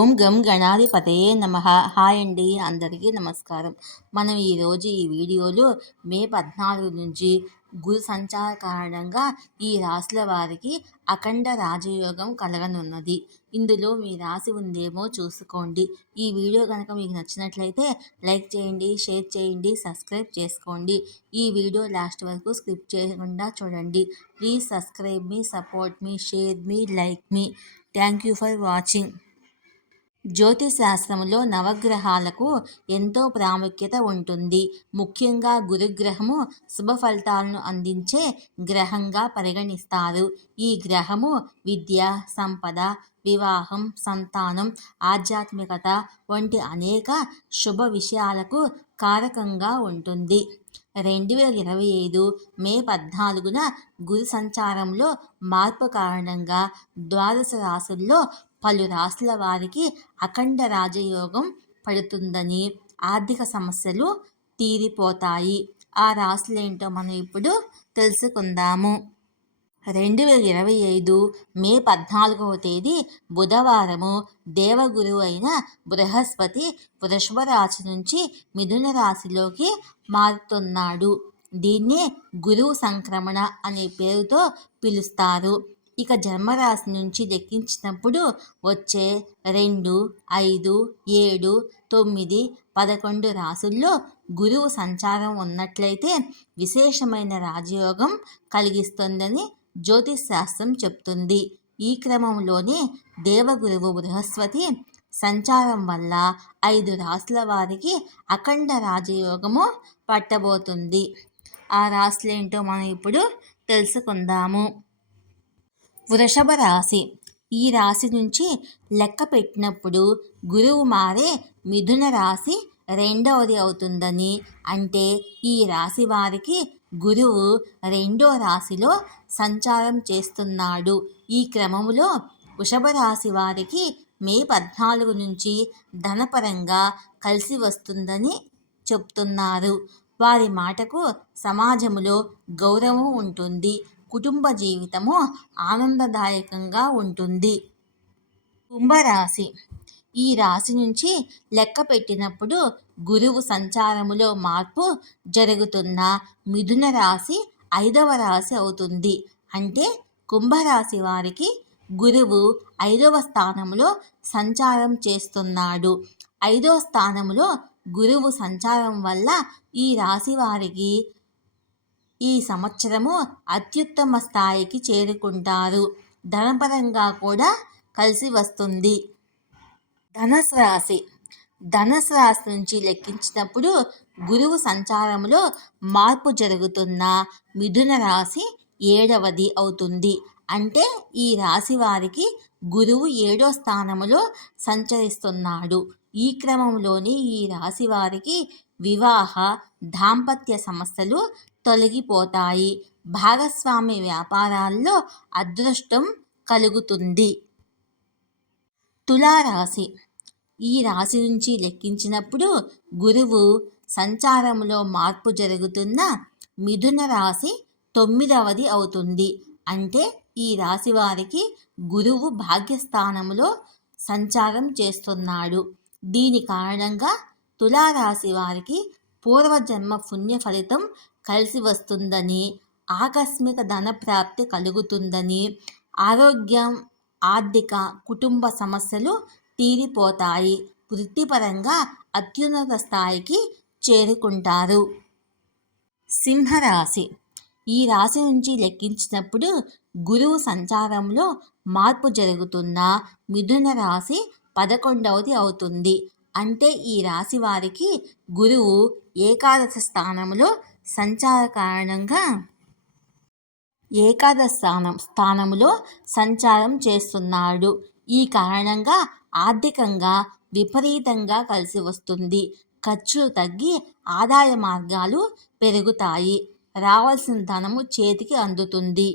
ఓం గం గణాధిపతయే నమః. హాయ్ అండి, అందరికీ నమస్కారం. మనం ఈరోజు ఈ వీడియోలో మే 14 నుంచి గురు సంచార కారణంగా ఈ రాశుల వారికి అఖండ రాజయోగం కలగనున్నది. ఇందులో మీ రాశి ఉందేమో చూసుకోండి. ఈ వీడియో కనుక మీకు నచ్చినట్లయితే లైక్ చేయండి, షేర్ చేయండి, సబ్స్క్రైబ్ చేసుకోండి. ఈ వీడియో లాస్ట్ వరకు స్కిప్ చేయకుండా చూడండి. Please subscribe me, support me, share me, like me. Thank you for watching. జ్యోతిష్ శాస్త్రంలో నవగ్రహాలకు ఎంతో ప్రాముఖ్యత ఉంటుంది. ముఖ్యంగా గురుగ్రహము శుభ ఫలితాలను అందించే గ్రహంగా పరిగణిస్తారు. ఈ గ్రహము విద్య, సంపద, వివాహం, సంతానం, ఆధ్యాత్మికత వంటి అనేక శుభ విషయాలకు కారకంగా ఉంటుంది. 2025 మే 14న గురు సంచారంలో మార్పు కారణంగా ద్వాదశ రాశుల్లో పలు రాశుల వారికి అఖండ రాజయోగం పడుతుందని, ఆర్థిక సమస్యలు తీరిపోతాయి. ఆ రాశులేంటో మనం ఇప్పుడు తెలుసుకుందాము. 2025 మే 14వ తేదీ బుధవారము దేవగురువు అయిన బృహస్పతి వృషభ రాశి నుంచి మిథున రాశిలోకి మారుతున్నాడు. దీన్నే గురువు సంక్రమణ అనే పేరుతో పిలుస్తారు. ఇక జన్మరాశి నుంచి లెక్కించినప్పుడు వచ్చే 2, 5, 7, 9, 11 రాశుల్లో గురువు సంచారం ఉన్నట్లయితే విశేషమైన రాజయోగం కలిగిస్తుందని జ్యోతిష్ శాస్త్రం చెప్తుంది. ఈ క్రమంలోనే దేవగురువు బృహస్పతి సంచారం వల్ల 5 రాశుల వారికి అఖండ రాజయోగము పట్టబోతుంది. ఆ రాశులేంటో మనం ఇప్పుడు తెలుసుకుందాము. వృషభ రాశి. ఈ రాశి నుంచి లెక్క పెట్టినప్పుడు గురువు మారే మిథున రాశి 2వది అవుతుందని, అంటే ఈ రాశి వారికి గురువు 2వ రాశిలో సంచారం చేస్తున్నాడు. ఈ క్రమంలో వృషభ రాశి వారికి మే 14 నుంచి ధనపరంగా కలిసి వస్తుందని చెప్తున్నారు. వారి మాటకు సమాజంలో గౌరవం ఉంటుంది. కుటుంబ జీవితము ఆనందదాయకంగా ఉంటుంది. కుంభరాశి. ఈ రాశి నుంచి లెక్క పెట్టినప్పుడు గురువు సంచారములో మార్పు జరుగుతున్న మిథున రాశి 5వ రాశి అవుతుంది. అంటే కుంభరాశి వారికి గురువు 5వ స్థానంలో సంచారం చేస్తున్నాడు. 5వ స్థానంలో గురువు సంచారం వల్ల ఈ రాశి వారికి ఈ సంవత్సరము అత్యుత్తమ స్థాయికి చేరుకుంటారు. ధనపరంగా కూడా కలిసి వస్తుంది. ధనుసు రాశి. ధనుసు రాశి నుంచి లెక్కించినప్పుడు గురువు సంచారంలో మార్పు జరుగుతున్న మిథున రాశి 7వది అవుతుంది. అంటే ఈ రాశి వారికి గురువు 7వ స్థానంలో సంచరిస్తున్నాడు. ఈ క్రమంలోనే ఈ రాశి వారికి వివాహ, దాంపత్య సమస్యలు తొలగిపోతాయి. భాగస్వామి వ్యాపారాల్లో అదృష్టం కలుగుతుంది. తులారాశి. ఈ రాశి నుంచి లెక్కించినప్పుడు గురువు సంచారంలో మార్పు జరుగుతున్న మిథున రాశి 9వది అవుతుంది. అంటే ఈ రాశి వారికి గురువు భాగ్యస్థానంలో సంచారం చేస్తున్నాడు. దీని కారణంగా తులారాశి వారికి పూర్వజన్మ పుణ్య ఫలితం కలిసి వస్తుందని, ఆకస్మిక ధన ప్రాప్తి కలుగుతుందని, ఆరోగ్యం, ఆర్థిక, కుటుంబ సమస్యలు తీరిపోతాయి. వృత్తిపరంగా అత్యున్నత స్థాయికి చేరుకుంటారు. సింహరాశి. ఈ రాశి నుంచి లెక్కించినప్పుడు గురువు సంచారంలో మార్పు జరుగుతున్న మిథున రాశి 11వది అవుతుంది. అంటే ఈ రాశి వారికి గురువు ఏకాదశ స్థానంలో సంచార కారణంగా ఏకాదశ స్థానంలో సంచారం చేస్తున్నాడు. ఈ కారణంగా ఆర్థికంగా విపరీతంగా కలిసి వస్తుంది. ఖర్చులు తగ్గి ఆదాయ మార్గాలు పెరుగుతాయి. రావాల్సిన ధనము చేతికి అందుతుంది.